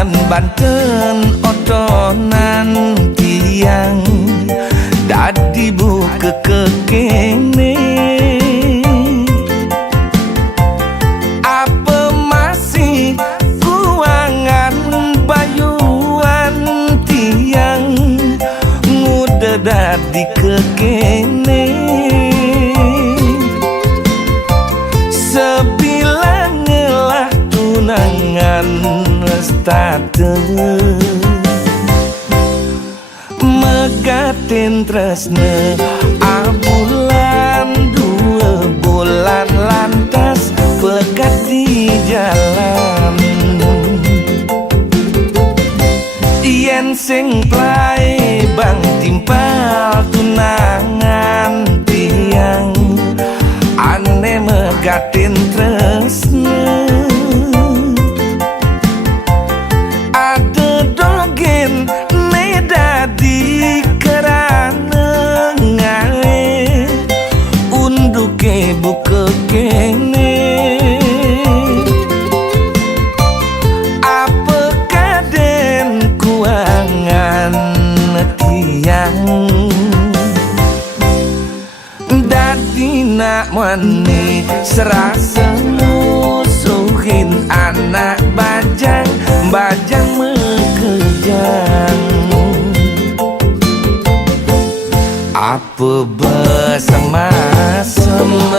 Kuangan Banten otonan tiang dadi buka kekene. Apa masih kuangan bayuan tiang nguda dadi kekene. Sebilang ngelah tunangan state megatin tresne abulan 2 bulan lantas pekat di jalan. Yen sing plai bang timpal tunangan tiang ane megatin tresne. Ada dogen ne dadi kerana ngae unduke buka kene. Apa kaden kuangan tiang dadi nak mani serasa musuhin anak bajang bajang mekejang. Apa bersama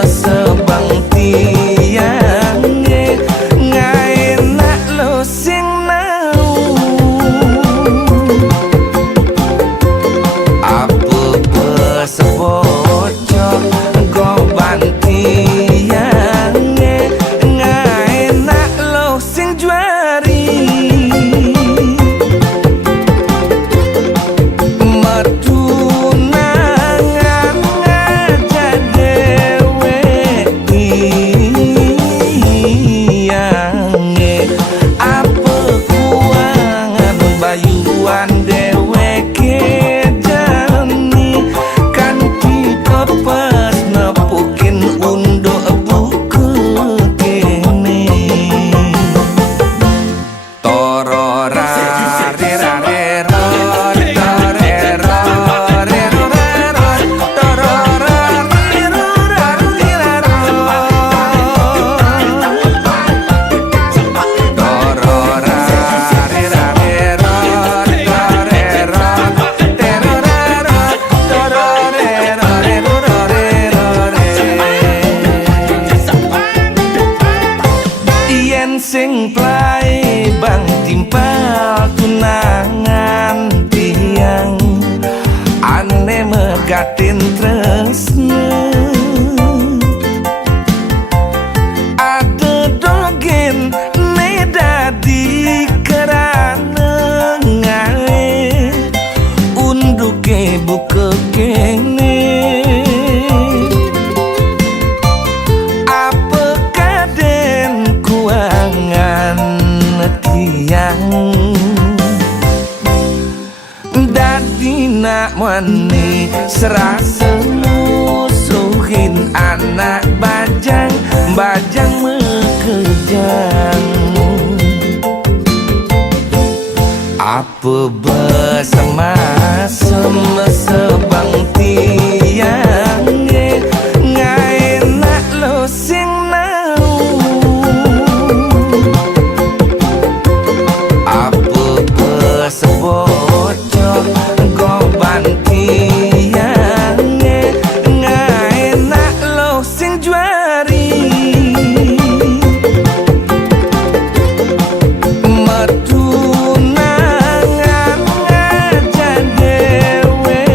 sebang tiang ngai nak lo sing nau. Apa bersebocor goban tiang ngai nak lo sing juari. Sing plai bang timpal tunangan tiang ane megatin tresne. Ada dogen ne dadi kerana ngae unduke buka kene. Dadi nak mani serasa musuhin anak bajang bajang mekejang. Apa bersama sebang tiang ngai nak lo sing nau. Apa bersebocor goban tiang ngai nak lo sing juari. Metunangan aja dewe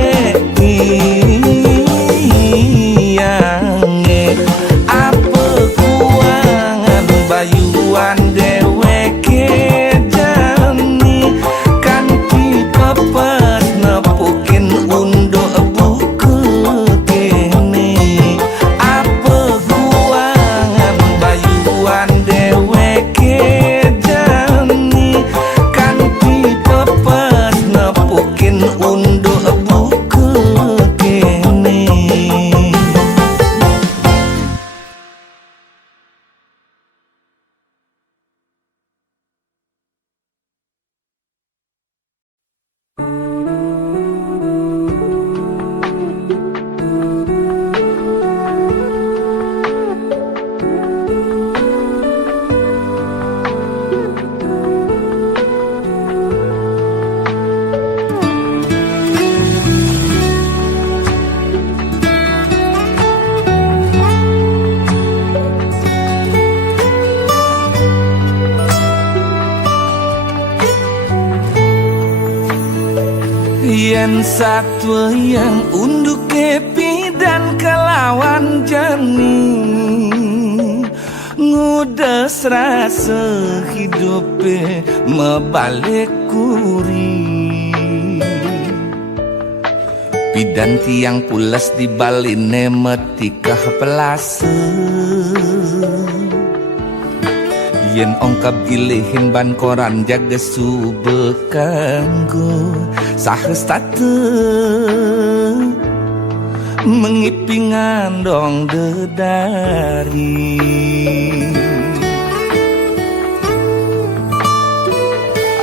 Yen satwa yang unduk kepi dan kelawan jani ngudes rasa hidupe mebalik kuri pidan tiang pulas di baline metikah pelase yen ongkap ilihin ban koran jaga sube kanggo sahestate mengipingan dong dedari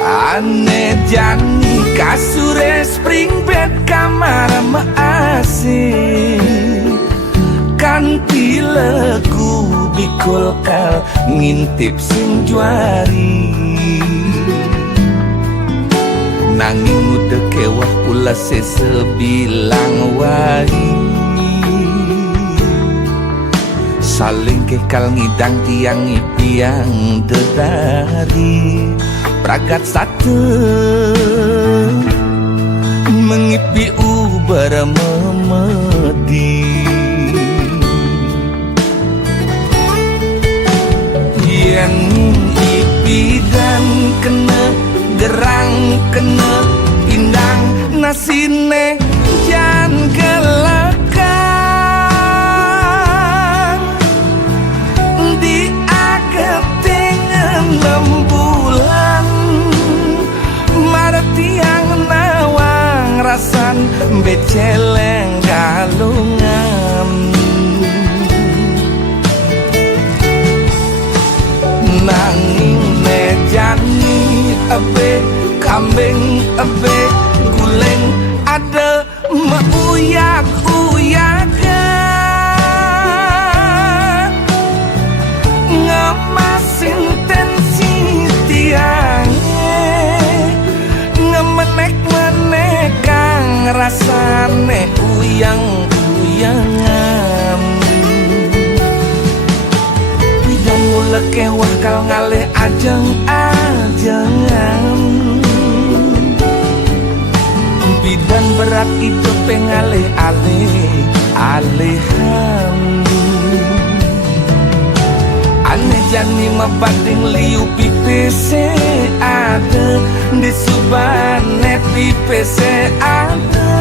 ane jani kasure spring bed kamar maasih kanthi legu bikul kal ngintip sing juari nanging udah kewah pula sesebilang wai saling kekal ngidang tiang ipiang dedari pragat satu mengipi ubar memedi yen ipi dan kena gerang kena pindang nasine jan gelekang di ageting 6 bulan marati yang nawang rasan beceleng galungan nanging nejani abe kambing abe guleng ada meuyak-uyakan ngemasin tensi tiangnya ngemenek-menekang rasane uyang-uyangan bidan mula kewah kal ngalih ajeng-ajengan bidan berat itu pengalih-alih-alihan ane jani mebanding liu pipese ada di subane pipese ada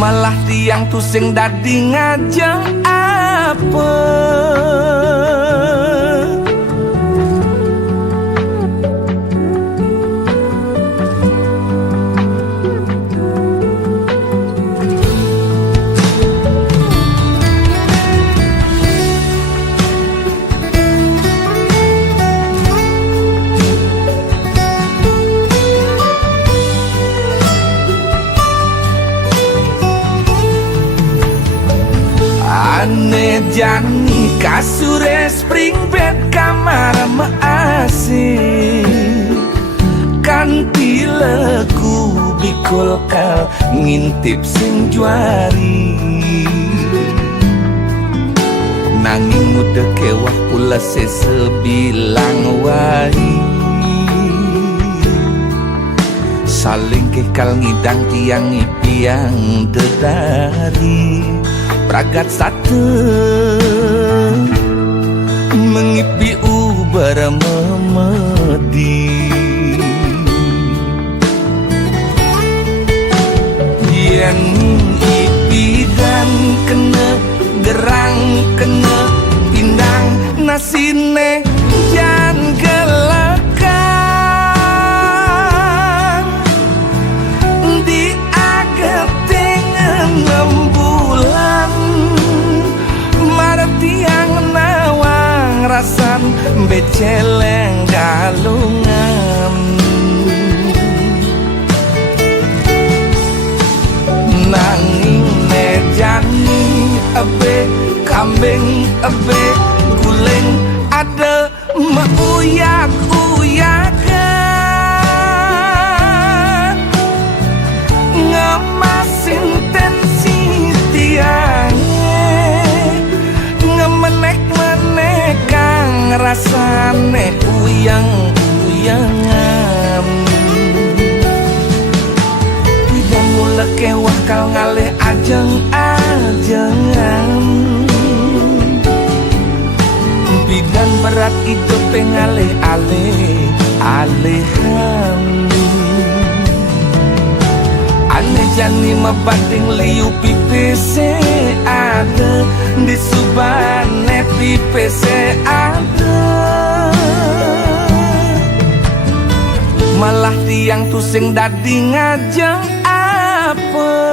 malah tiang tusing dadi ngajeng apa ane jani kasure spring bed kamar maasih kanthi legu bikul kal ngintip sing juari nanging udah kewah pula sesebilang wai saling kekal ngidang tiang ipiang dedari pragat satu mengipi ubar memedi yen ipi dan kena gerang kena pindang nasine jan gelekang di ageting 6 bulan marati yang nawang rasan beceleng galungan nanging nejani abe kambing abe guleng ada meuyak-uyakan ngemasin tensi tiangnya ngemenek-menekang rasane uyang-uyangan kewah kal ngalih ajeng-ajengan. Bidan berat itu pengalih-alih alihan. Ane jani mebanding liu pipese ada di subane pipese ada. Malah tiang tu sing dadi ngajeng apa.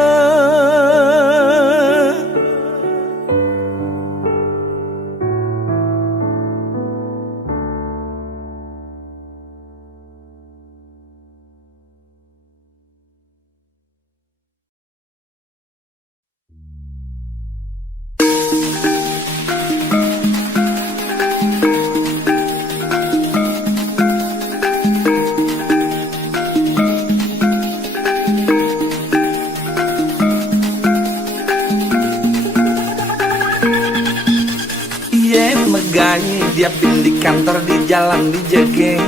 Dia pin di kantor di jalan dijagain.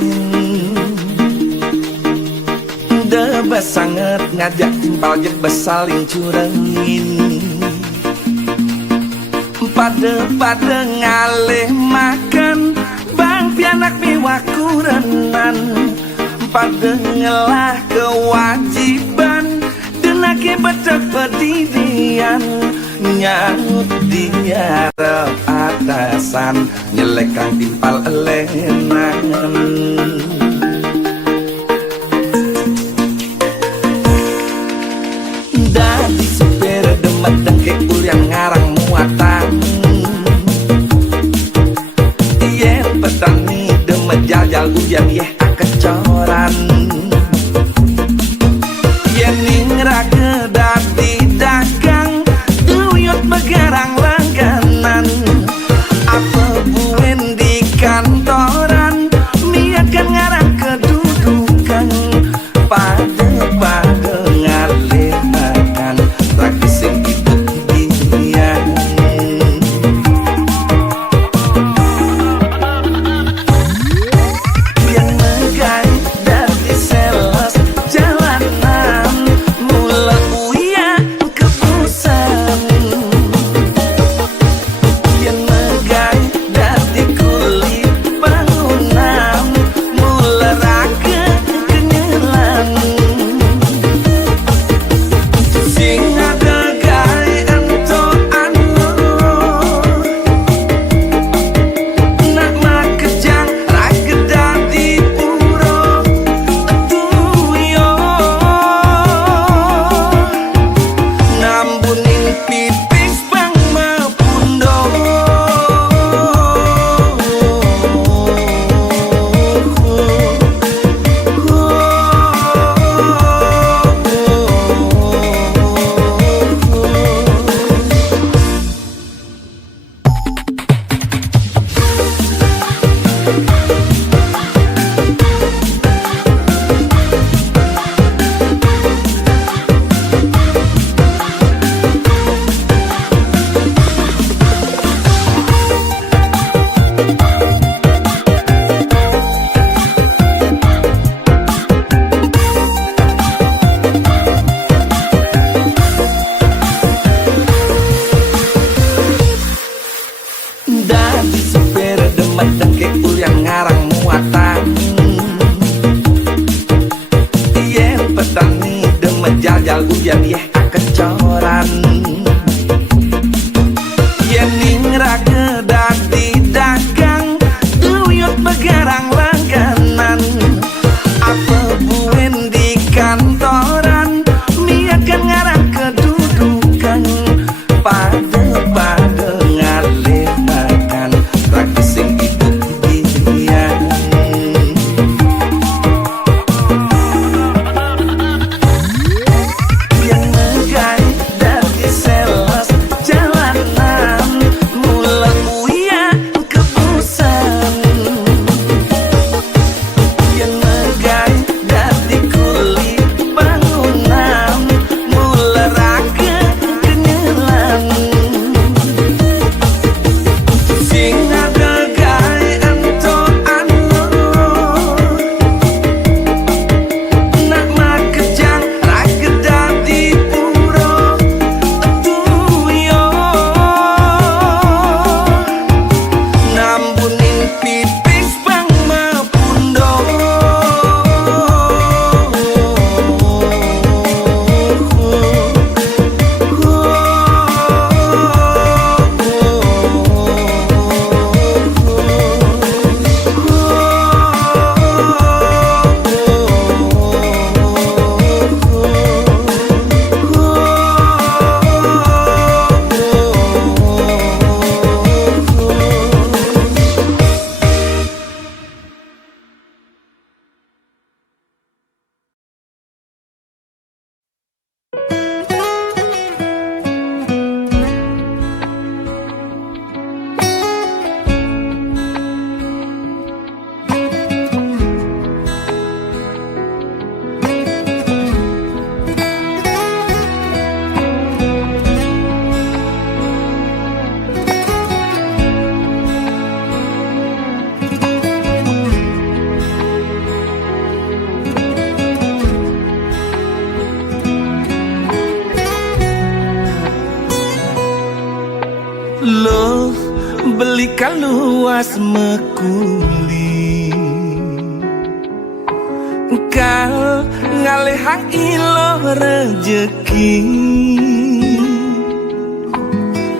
Debes sangat ngajak timpal jebes saling curangin. Pada ngalih makan bang pianak miwah kurenan. Pada ngelah kewajiban dan akibat pedirian. Nyangut dia rep atasan nyelekang timpal elenangan. Dari supir demet dengke ulian ngarang muatan. Iya petani demet jajal ujian yeh kecoran. Iya ningra kedati dagang begarang langganan. Apa buen di kantoran miakan ngarang kedudukan. Pada ngalih makan lagi sing hidup dia. Yang megai dari sales jalanan mulai uya kepusan. Dari supir demet dengke ulian ngarang kaluas mekuli kal ngalehang ilo rejeki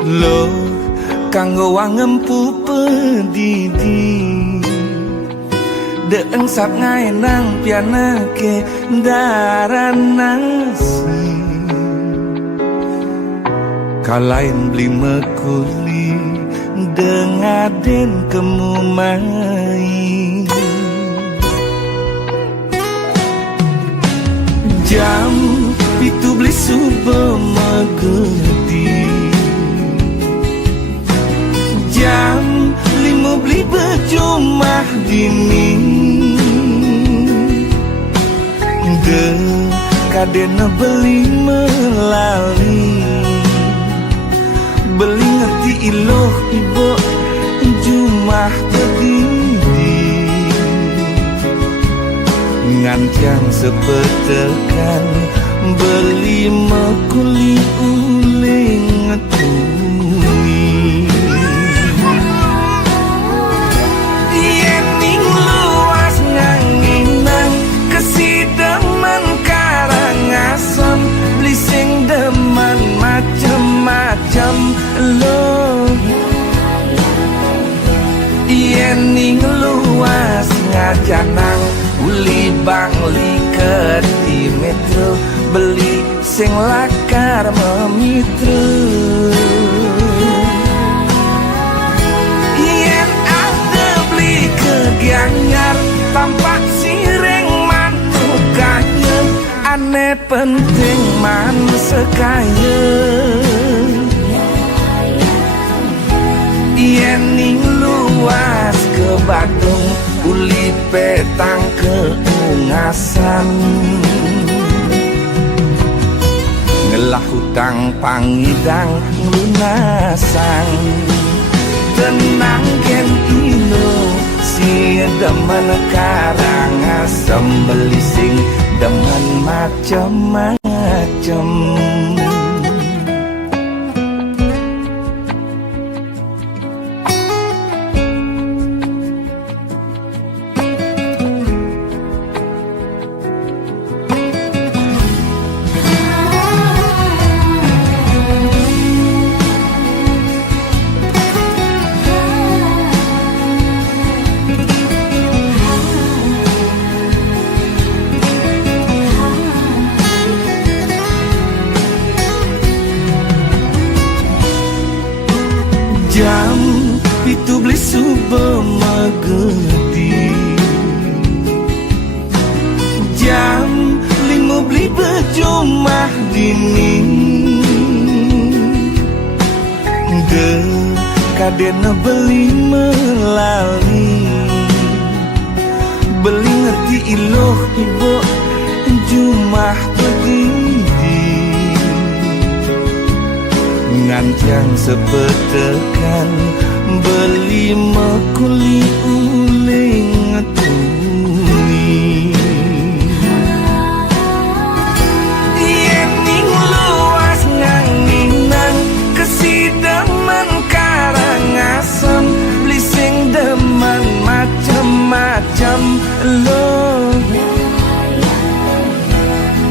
lo kanggo wangempu pedidi deeng sap ngaenang pianake daranasi kalain beli mekuli dengaden kemumai jam itu beli subuh megedi jam 5 beli berjumah dini de kadena beli melali beli ngerti iloh ibu jumah berdiri ngancang sepetekan beli mekuli uling ngetuni yening luas nganginang kesideman karangasem beli sing deman macem-macem lo yening luas ngajanang uli bangli ke di metro beli sing lakar memitra yen ada beli ke gianyar tampak sireng mantukanya aneh penting man sekaya yening luas ke Badung uli petang keungasan ngelah hutang pangidang lunasan tenang gen ino si demen karangasem beli sing demen macem-macem jam itu beli subuh megedi jam 5 beli berjumah dini de kadena beli melali beli ngerti iloh ibu jumah berdiri ngancang sepetekan beli mekuli uling ngetuni yening luas nganginang kesideman karangasem beli sing demen macem-macem lo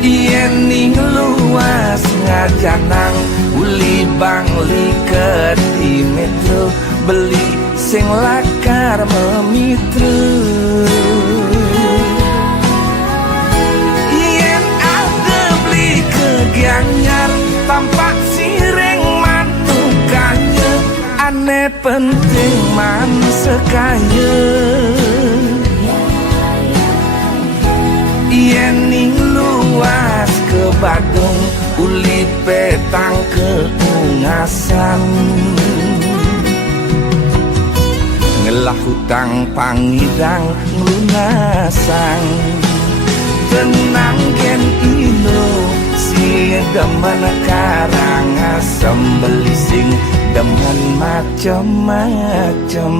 yening luas ngajanang uli bangli ke di metro beli sing lakar memitra yen ada beli ke gianyar tampak sireng mantukanya aneh penting man sekaya yening luas ke Badung uli petang keungasan ngelah hutang pangidang lunasan tenang gen ino si demen karangasem beli sing demen macem-macem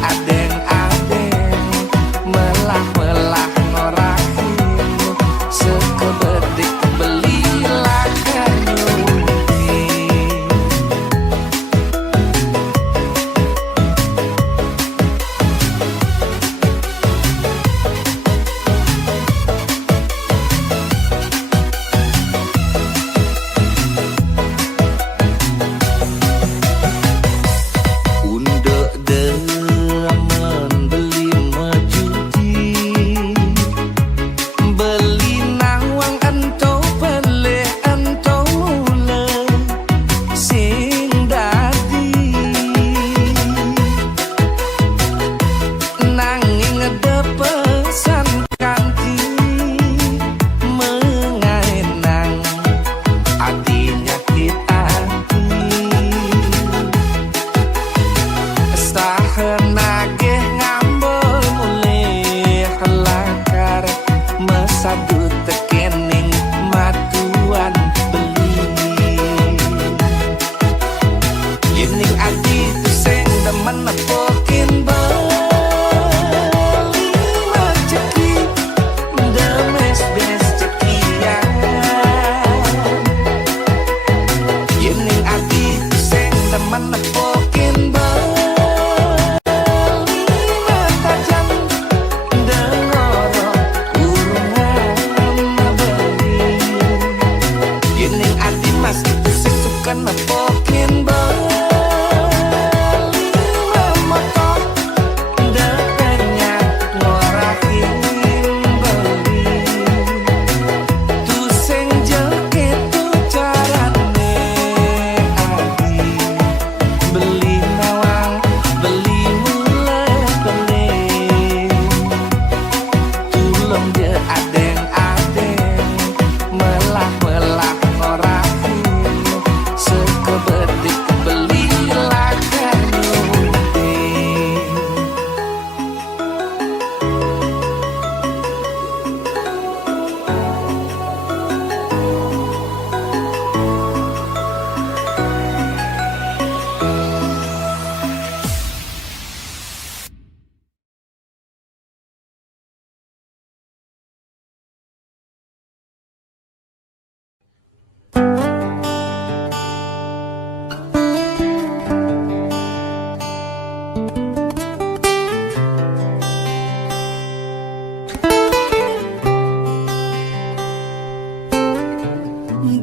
adeng-adeng melah-melah ngorakin sekebedik belilah kanyuti. Undek demen beli majuji, beli nawang ento beli ento mula sing dadi, nanging depesan kanti mengaenang adinya kita sahen nagih ngambul mulih lakar mesadu tekening matuan beli yening adi tu sing demen nepokin beli rezeki demes bes cekian yening adi tu sing demen nepokin nepokin beli memotok dekenya ngorahin beli tu sing jeket tu carane adi beli nawang beli mulai beli tulung je adeng-adeng melah-melah ngorahin sekebedik belilah kanyuti.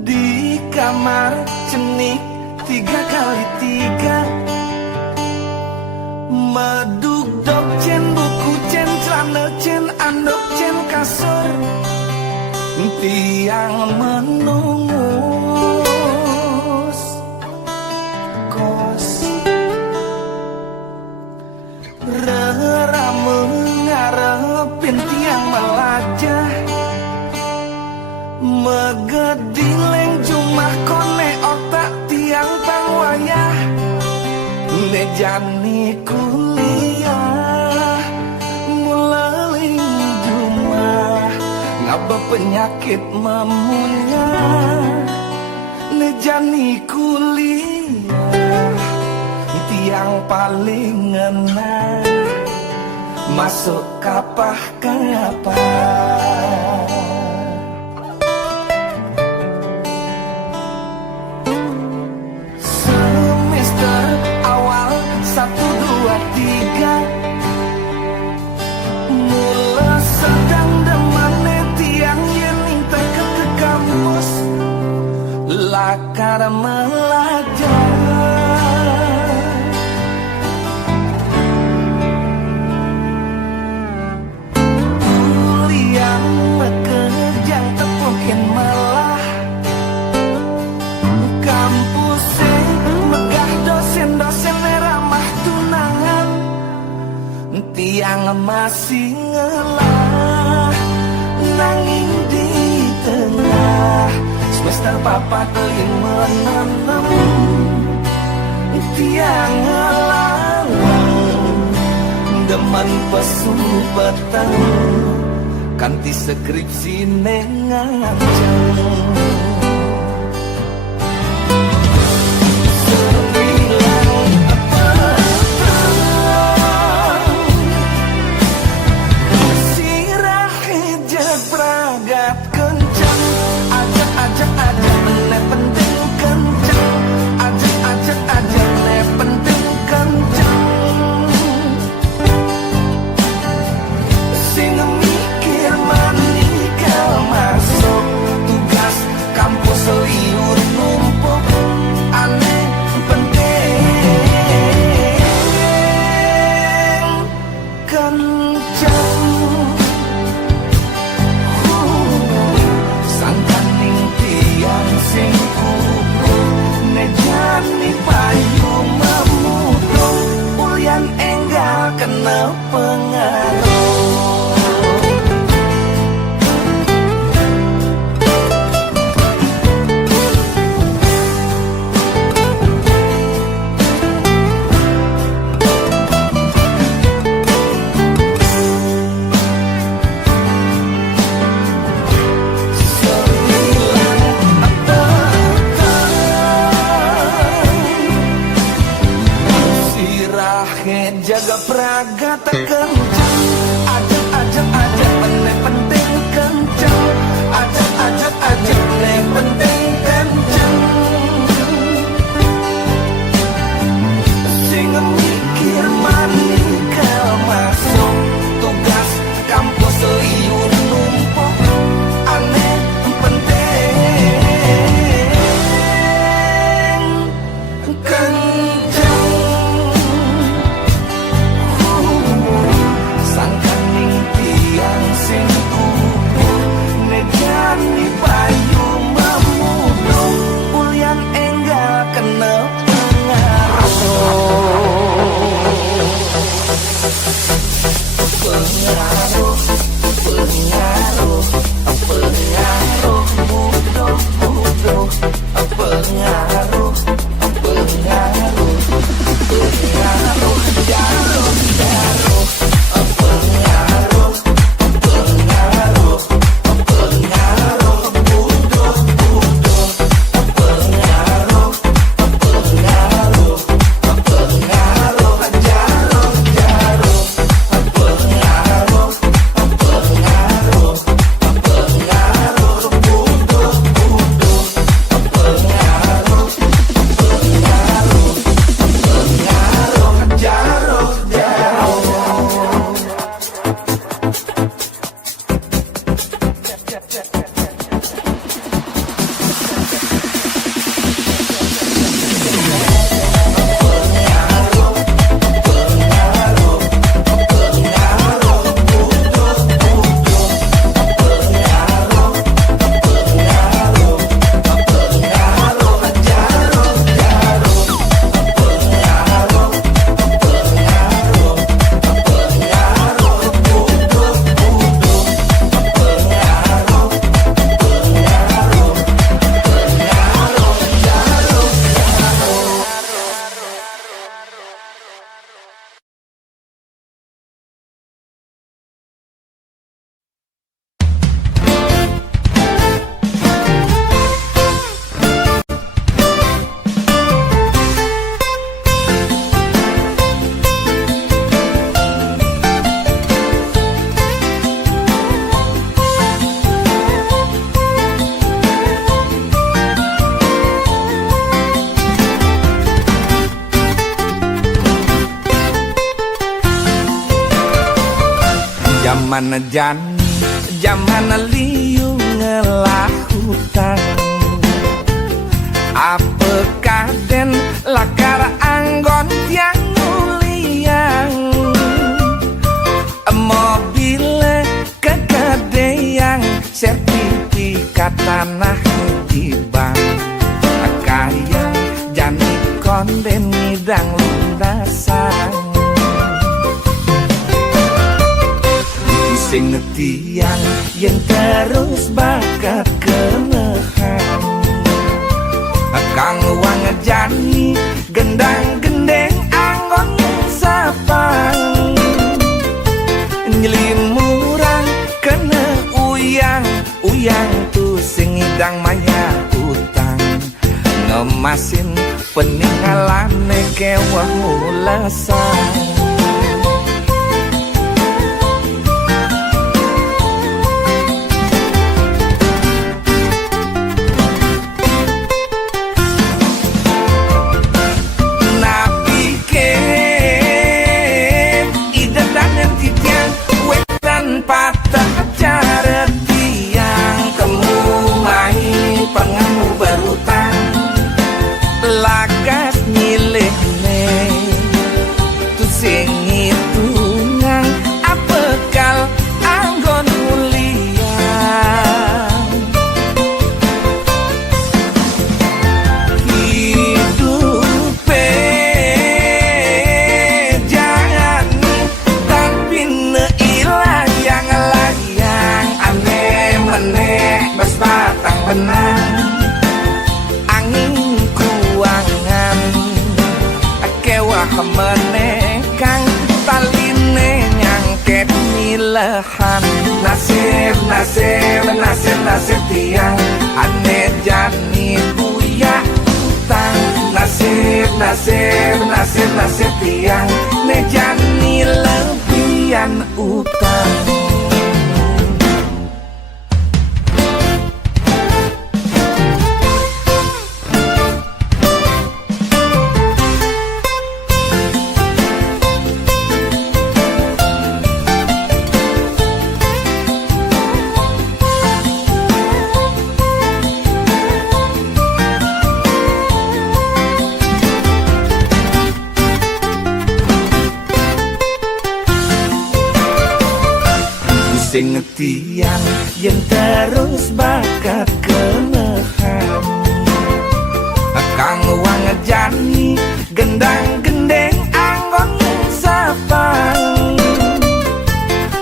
Di kamar cenik 3x3 meduk dok cen buku cen celana cen andok cen kasur tiang menungus kos rerame ngarepin tiang melajah megedileng jumah kone otak tiang pangwayah lejani kuliah mulaling jumah ngaba penyakit memunyah lejani kuliah tiang paling ngena masuk kapah kapah. Satu dua tiga mula sedang demane tiang yening teken ke kampus lakar melajar kuliah mekerjang tepukin malah kampus megah dosen-dosen ramah tunangan tiang masih ngelah nanging di tengah semester papat teling menenam tiang ngelang demen pesu petang kanti skripsi nenganceng kena pengaruh. Jaga praga tak kencang, ajak ne penting kencang, ajak ne penting kencang. Sing mikir manikal masuk tugas kampus liur numpuk aneh penting kencang. Zaman jani, zaman liu ngelah hutan. Apakah den lakar anggon tiang nuliang, mobil kegedean sertifikat tanah di bank. Kaya jani konden ngidang lundasan. Sing tiang yang terus bakat kenehan, kang wang jani gendang gendeng anggon sapang. Nyelimurang kena uyang tu sing ngidang maya utang. Ngemasin peninggalane kewah mulasan. Patah cara tiang temu mai pengamu berutang lagas nyilih ne tu sing milahan. Nasib, nasib, nasib, nasib tiang ane jani buya utang. Nasib, nasib, nasib, nasib tiang ne jani lebihan utang. Sing tiang yang terus bakat kenehan Kang wang jani gendang gendeng anggon sapang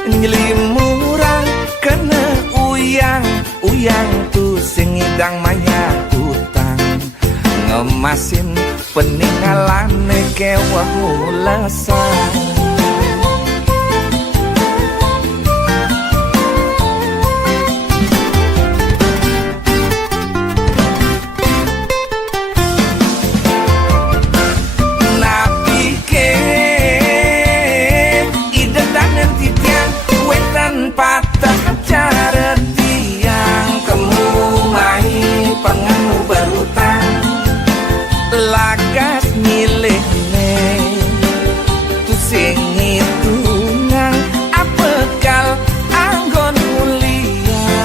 nyelimurang kena uyang uyang tu sing idang maya utang ngemasin peninggalan kewah ulasan. Patah cara tiang kamu mai pengamu berutang lagas milihne tu sing hitungan apa kal anggon mulia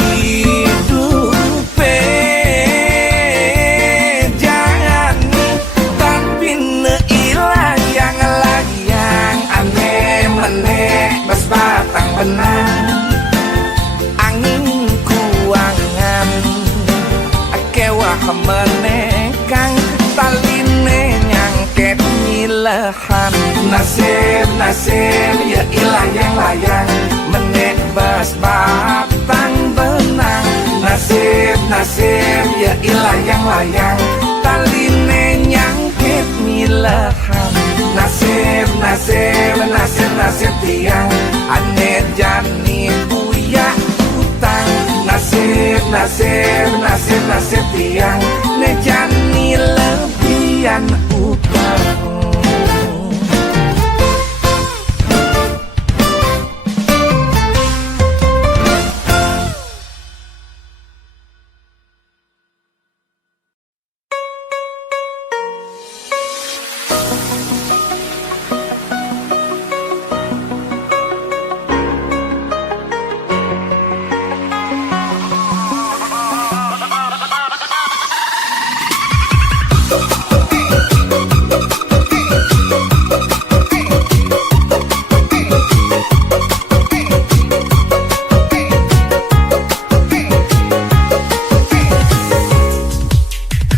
hidupe jangan tapi neilah yang layang aneh meneh bas batang benang angin kuangan kewah meneh kang taline nyangket milahan. Nasib nasib ya ilah yang layang meneh bas batang benang. Nasib nasib ya ilah yang layang taline nyangket milahan. Nasib, nasib, nasib, nasib tiang ane jani buya utang. Nasib, nasib, nasib, nasib tiang ne jani lebihan utang.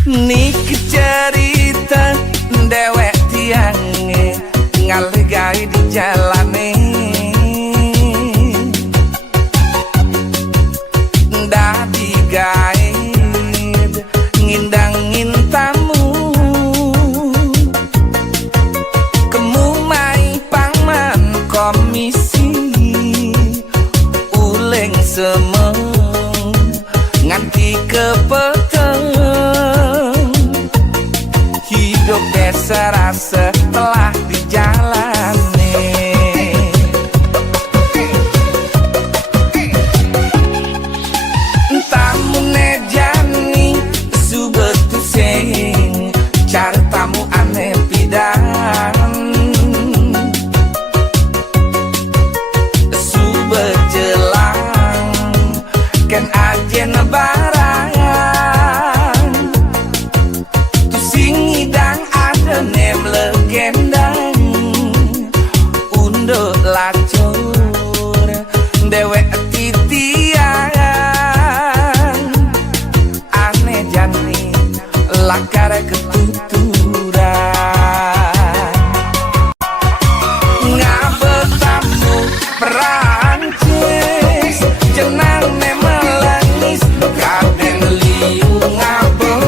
Niki cerita dewek tiange ngalegai di jalane dadi guide ngindangin tamu kemumai pangman komisi uleng semeng nganti kepeteng hidup desa setelah dijalani. Tamu nejani subetu sing cara tamu aneh pidan subet jelang ken ajen barang nem legendang undo lacur dewek titian aneh jani lakar ketuturan ngabetamu Perancis jenang memelangis kaden liu ngabekipes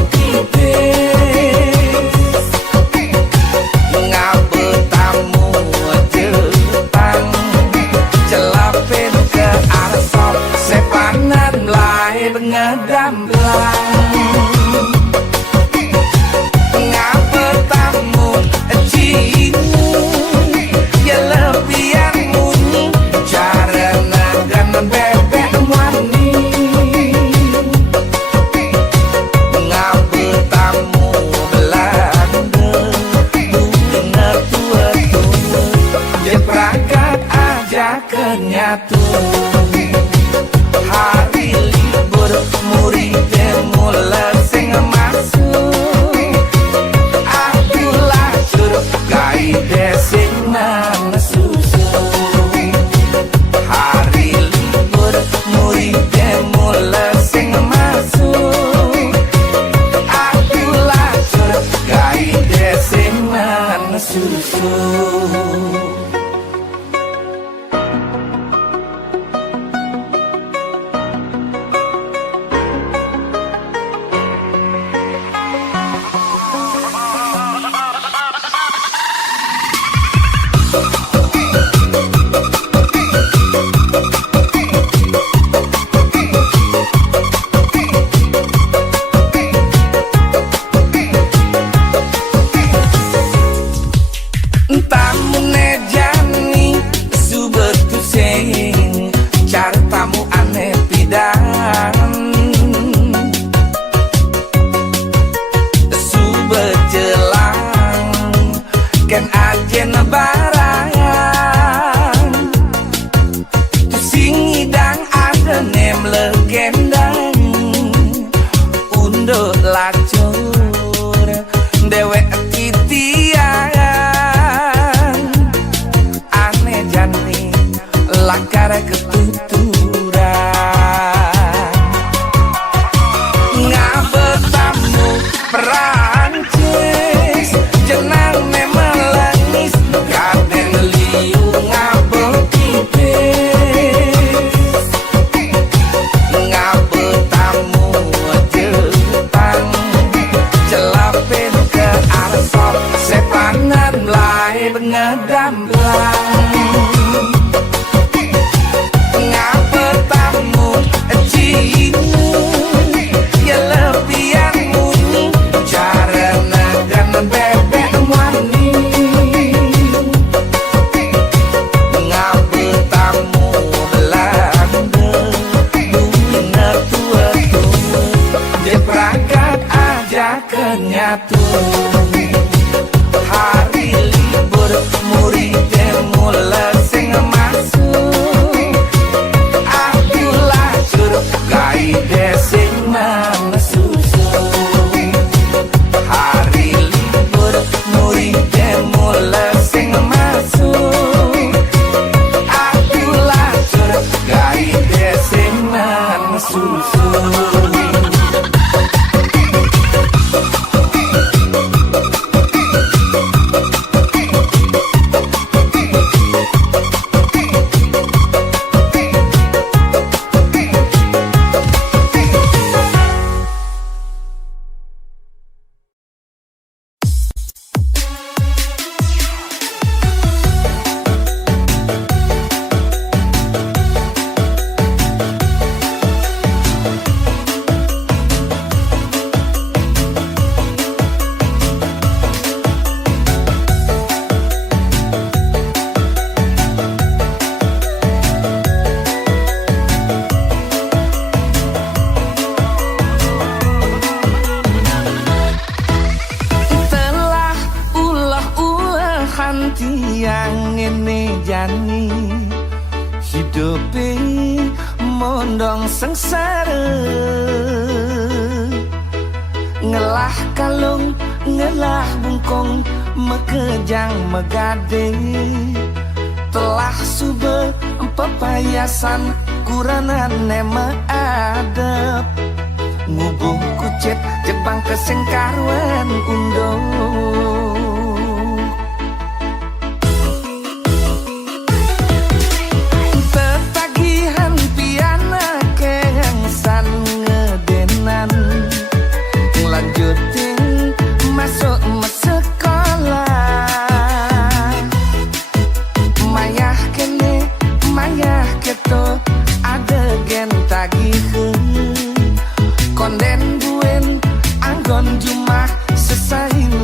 susu. Ken ajen barang tu singidang ada nem legendang undo lacur dewek titian aneh jani lakar ketuturan ngabetamu Perancis jenang memang ngedamblang ngapa tamu cinu ya lebihan muni cara nagan bebek wani ngapa tamu Belanda duwina tua-tua dia perangkat aja kenyatu hari libur muridnya mulai sing masuk aku lacur gaide sing susu hari libur muridnya mulai sing masuk aku lacur gaide sing susu. Tiang ini jani hidupi mondong sengsara ngelah kalung ngelah bungkong mekejang megade telah sube pepayasan kuranan nema adep ngubuh kucet Jepang kesengkaruan undo masuk sekolah mayah kene mayah keto ada gen tagiheun konden buen anggon jumah sesaing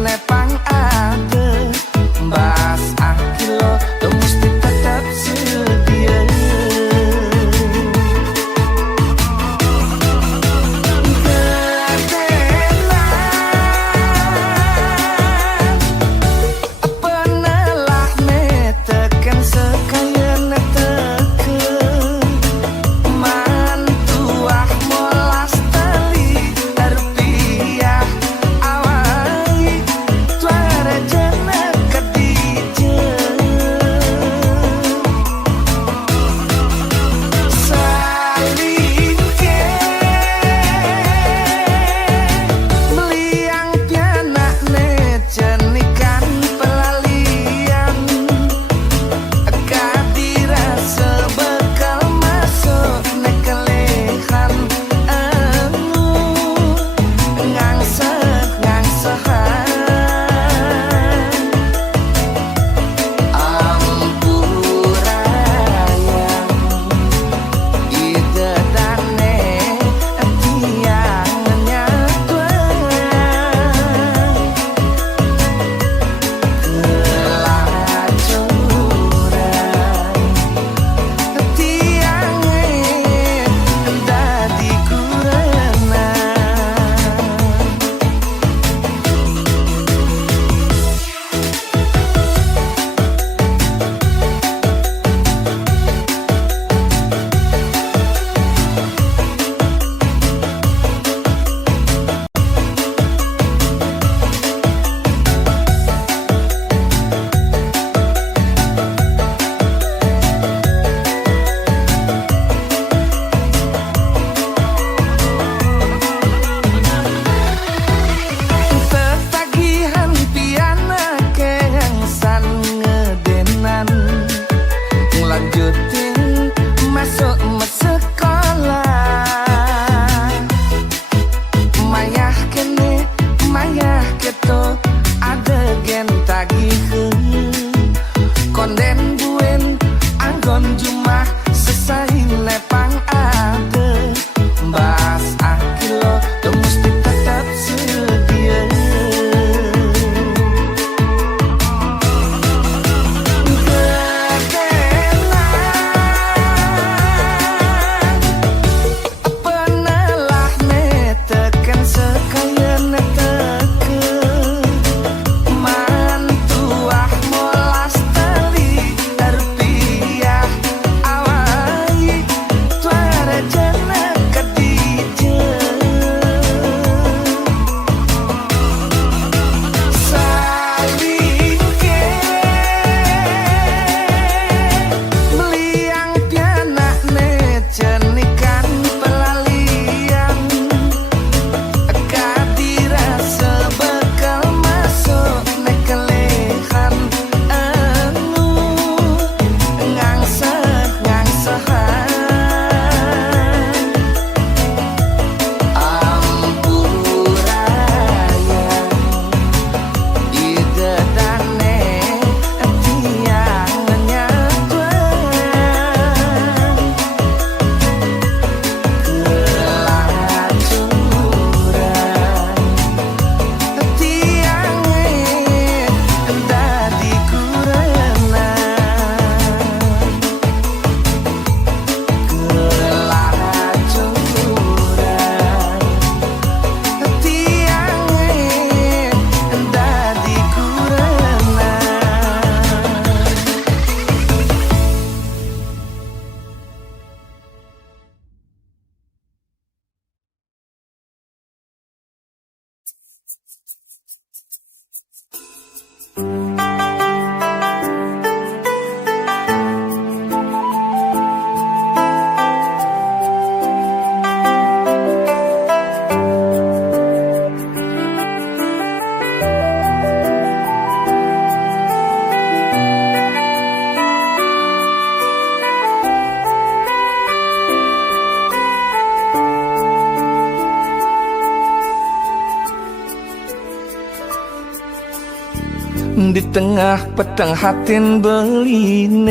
di tengah petang hatin beline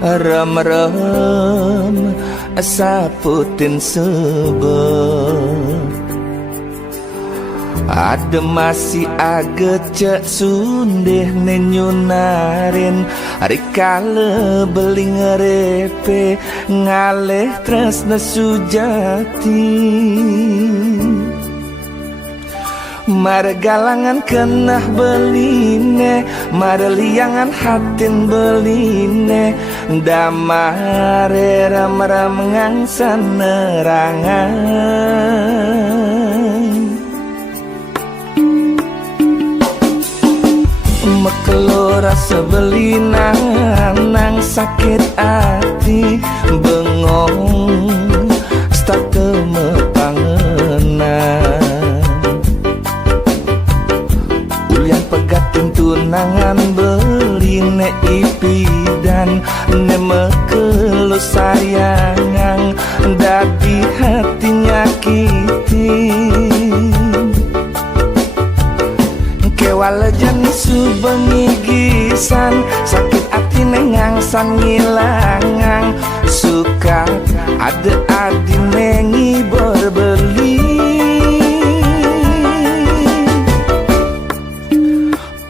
rem-rem saputin sebet ada masih agak cek sundeh nenyunarin rikale beli ngerepe ngaleh tresna sujati margalangan kenah beline marliangan hatin beline damare ram-ram ngangsan nerangan mekelo rasa belinang nang sakit hati bengong start kemepangenan ulian pegatin tunangan beline ipidan ne mekelo sayangang dadi hati nyakiti kewala jenis subengi gisan sakit hati nengangsan ngilangang suka ada adi nengi berbeli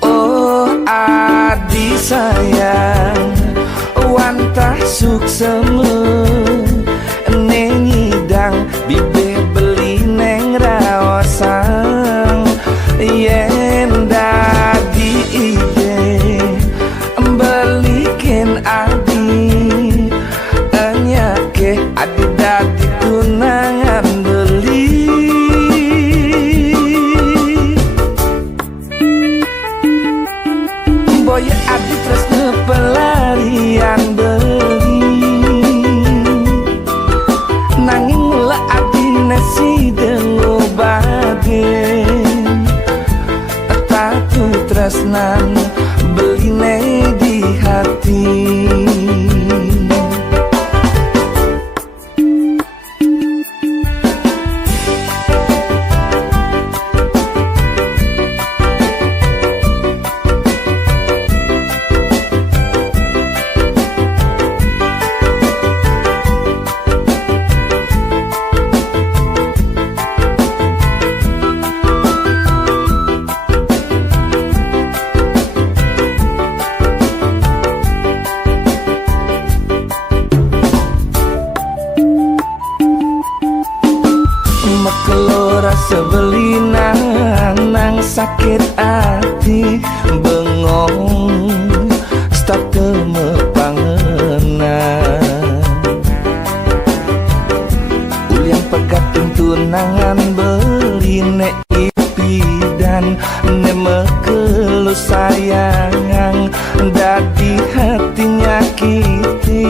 oh adi sayang wantah sukseme nengidang bibe beli neng rawasang yen dadi ide belikin adi anyake adi dadi tunangan beli boy adi terus pelarian beli nanging mula adi nasi dengobade tresnan beline di hati mekelo rasa belinang nang sakit hati bengong stop kemepangenan ulian pegatin tunangan beline ipidan ne mekelo sayangang dadi hati nyakiti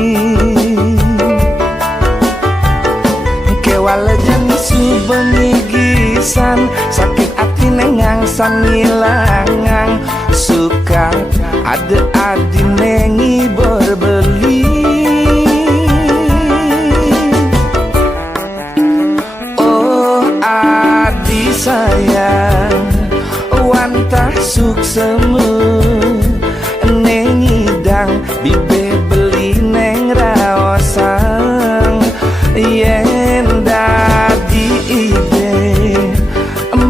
kewala jenis subengi gisan sakit hati nengangsan ngilangang suka ada adi nengi berbeli oh adi sayang wantah sukseme nengidang bibe beli neng rawasang yen dadi ide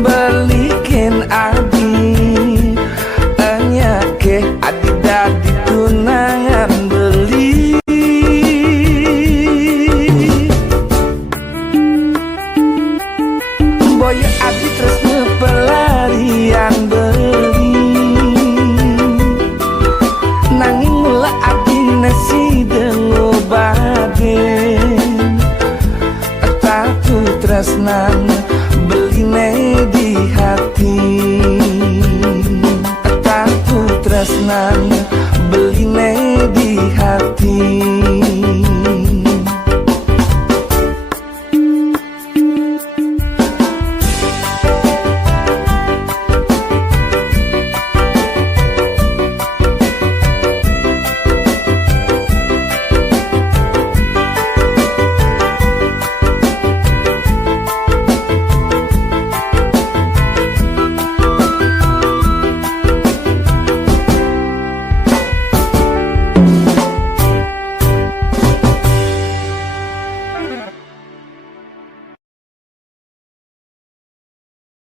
belikin adi anyake adi dadi tunangan beli boy adi terus pelarian beli nanging mula adi nasi dengobade tresnan beline di hati tresnan